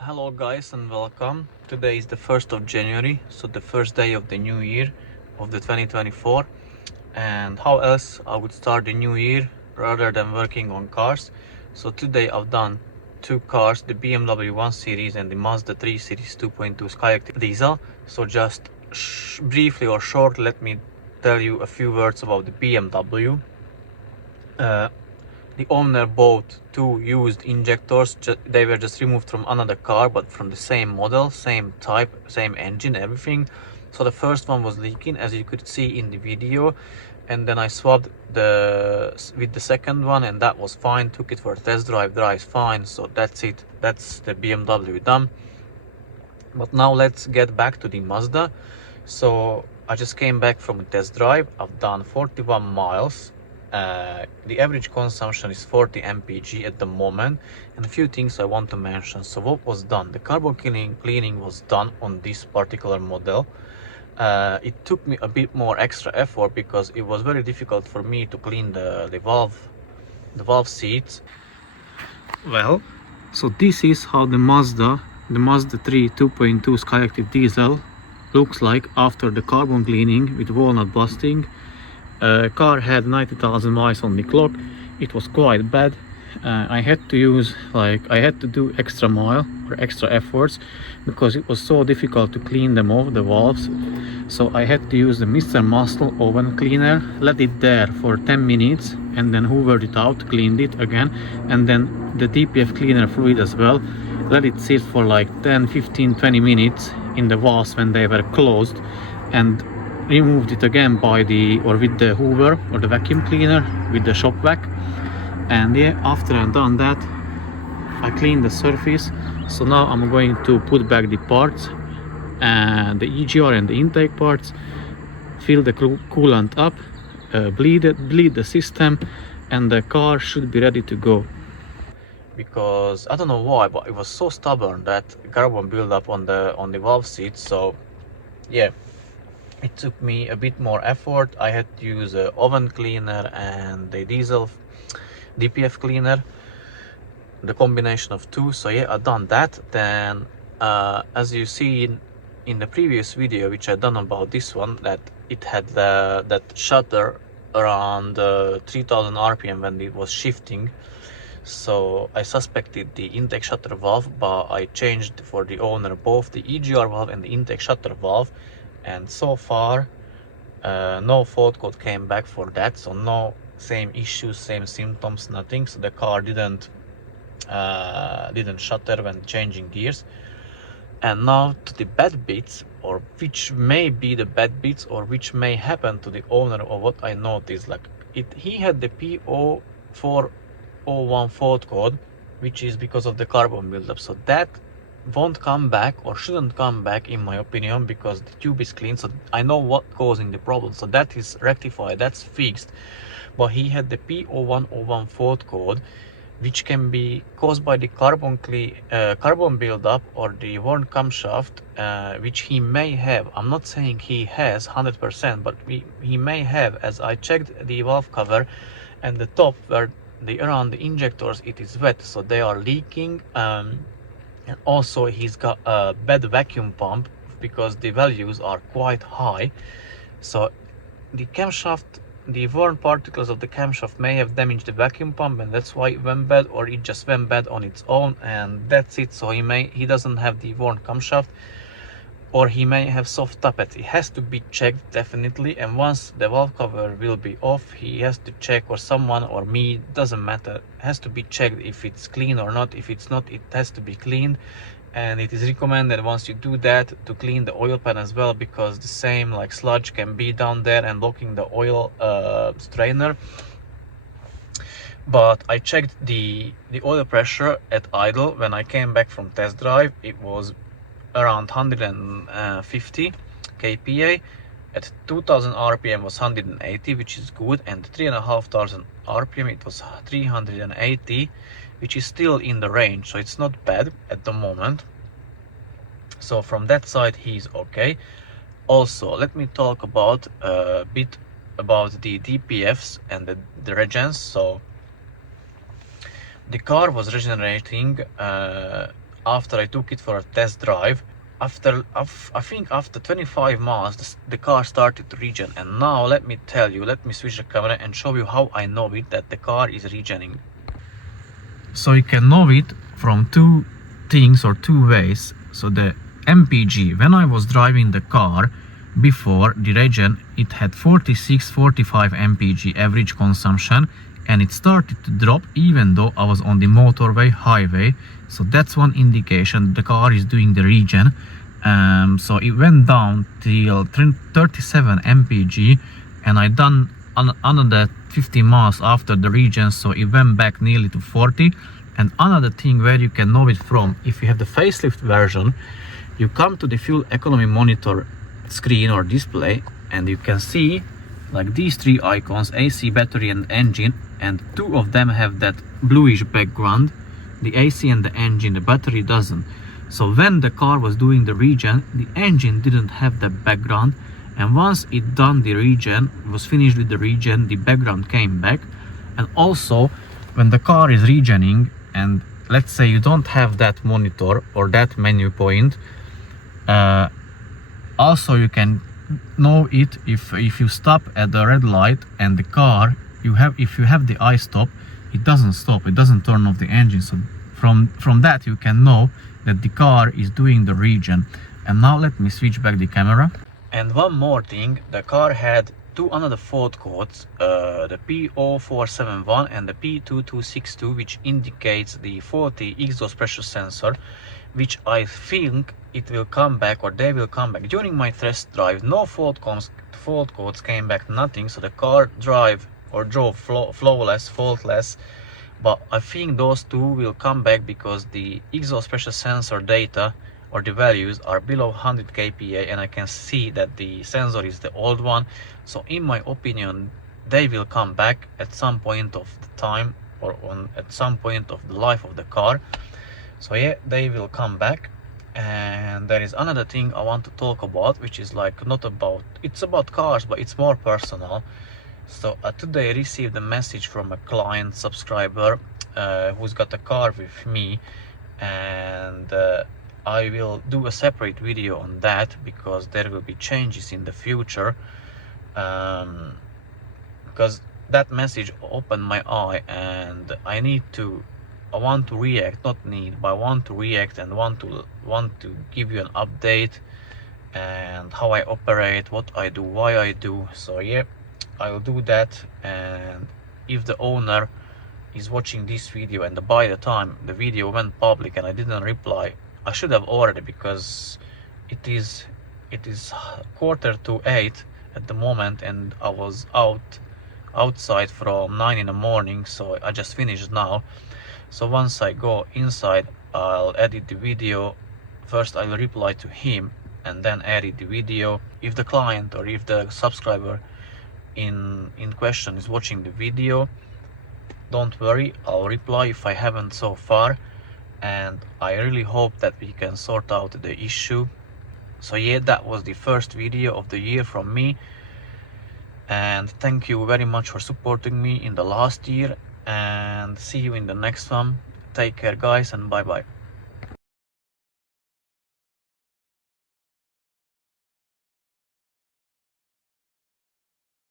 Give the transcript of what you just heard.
Hello guys and welcome. Today is the 1st of January, so the first day of the new year of the 2024. And how else I would start the new year rather than working on cars. So today I've done two cars, the BMW 1 Series and the Mazda 3 Series 2.2 Skyactiv diesel. So just briefly or short, let me tell you a few words about the BMW. The owner bought two used injectors. They were just removed from another car, but from the same model, same type, same engine, everything. So the first one was leaking, as you could see in the video, and then I swapped with the second one, and that was fine. Took it for a test drive, drives fine. So that's it. That's the BMW done. But now let's get back to the Mazda. So I just came back from a test drive. I've done 41 miles. The average consumption is 40 mpg at the moment, and a few things I want to mention. So what was done? The carbon cleaning was done on this particular model. It took me a bit more extra effort because it was very difficult for me to clean the valve seats. Well, so this is how the Mazda 3 2.2 Skyactiv diesel looks like after the carbon cleaning with walnut busting. Car had 90,000 miles on the clock. It was quite bad. I had to do extra mile or extra efforts because it was so difficult to clean them off, the valves. So I had to use the Mr. Muscle oven cleaner, let it there for 10 minutes and then hoovered it out, cleaned it again, and then the DPF cleaner fluid as well. Let it sit for like 10, 15, 20 minutes in the valves when they were closed, and removed it again with the hoover or the vacuum cleaner with the shop vac. And yeah, after I've done that, I cleaned the surface. So now I'm going to put back the parts and the EGR and the intake parts, fill the coolant up, bleed the system, and the car should be ready to go. Because I don't know why, but it was so stubborn that carbon buildup on the valve seats. So yeah, it took me a bit more effort. I had to use an oven cleaner and the diesel DPF cleaner, the combination of two. So yeah, I've done that. Then as you see in the previous video which I done about this one, that it had that shutter around 3000 rpm when it was shifting. So I suspected the intake shutter valve, but I changed for the owner both the EGR valve and the intake shutter valve, and so far no fault code came back for that. So no same issues, same symptoms, nothing. So the car didn't shutter when changing gears. And now to the bad bits, or which may be the bad bits, or which may happen to the owner, or what I noticed. Like he had the P0401 fault code, which is because of the carbon buildup. So that won't come back, or shouldn't come back in my opinion, because the tube is clean. So I know what causing the problem, so that is rectified, that's fixed. But he had the P0101 fault code, which can be caused by the carbon buildup or the worn camshaft, which he may have. I'm not saying he has 100%, but he may have, as I checked the valve cover and the top where around the injectors, it is wet, so they are leaking. And also he's got a bad vacuum pump because the values are quite high. So the camshaft, the worn particles of the camshaft may have damaged the vacuum pump, and that's why it went bad, or it just went bad on its own, and that's it. So he doesn't have the worn camshaft, or he may have soft tappets. It has to be checked definitely, and once the valve cover will be off, he has to check, or someone, or me, doesn't matter, has to be checked if it's clean or not. If it's not, it has to be cleaned. And it is recommended once you do that to clean the oil pan as well, because the same like sludge can be down there and blocking the oil strainer. But I checked the oil pressure at idle when I came back from test drive. It was around 150 kPa. At 2000 rpm was 180, which is good, and 3500 rpm it was 380, which is still in the range, so it's not bad at the moment. So from that side he's okay. Also, let me talk about a bit about the DPFs and the regens. So the car was regenerating after I took it for a test drive. I think after 25 miles the car started to regen, and now let me tell you, let me switch the camera and show you how I know it that the car is regening. So you can know it from two things or two ways. So the MPG, when I was driving the car before the regen, it had 46-45 MPG average consumption, and it started to drop even though I was on the motorway highway. So that's one indication the car is doing the regen. So it went down till 37 MPG, and I done another 50 miles after the regen, so it went back nearly to 40. And another thing where you can know it from, if you have the facelift version, you come to the fuel economy monitor screen or display, and you can see like these three icons, AC, battery and engine, and two of them have that bluish background, the AC and the engine, the battery doesn't. So when the car was doing the regen, the engine didn't have that background, and once it done the regen, was finished with the regen, the background came back. And also when the car is regening, and let's say you don't have that monitor or that menu point, also you can know it if you stop at the red light and the car, if you have the iStop, it doesn't stop, it doesn't turn off the engine. So from that you can know that the car is doing the regen. And now let me switch back the camera. And one more thing, the car had two another fault codes, the P0471 and the P2262, which indicates the faulty exhaust pressure sensor, which I think it will come back, or they will come back. During my test drive, no fault codes came back, nothing. So the car drove flawless, faultless. But I think those two will come back because the exhaust pressure sensor data or the values are below 100 kPa, and I can see that the sensor is the old one. So in my opinion, they will come back at some point of the time, or at some point of the life of the car. So yeah, they will come back. And there is another thing I want to talk about, which is like it's about cars, but it's more personal. So today I received a message from a client subscriber who's got a car with me, and I will do a separate video on that because there will be changes in the future, because that message opened my eye, and I want to react, not need, but I want to react and want to give you an update and how I operate, what I do, why I do. So yeah, I will do that. And if the owner is watching this video and by the time the video went public and I didn't reply, I should have already, because it is 7:45 at the moment, and I was outside from 9 in the morning, so I just finished now. So once I go inside, I'll edit the video. First I will reply to him and then edit the video. If the client or if the subscriber in question is watching the video, don't worry, I'll reply if I haven't so far, and I really hope that we can sort out the issue. So yeah, that was the first video of the year from me, and thank you very much for supporting me in the last year, and see you in the next one. Take care guys, and bye bye.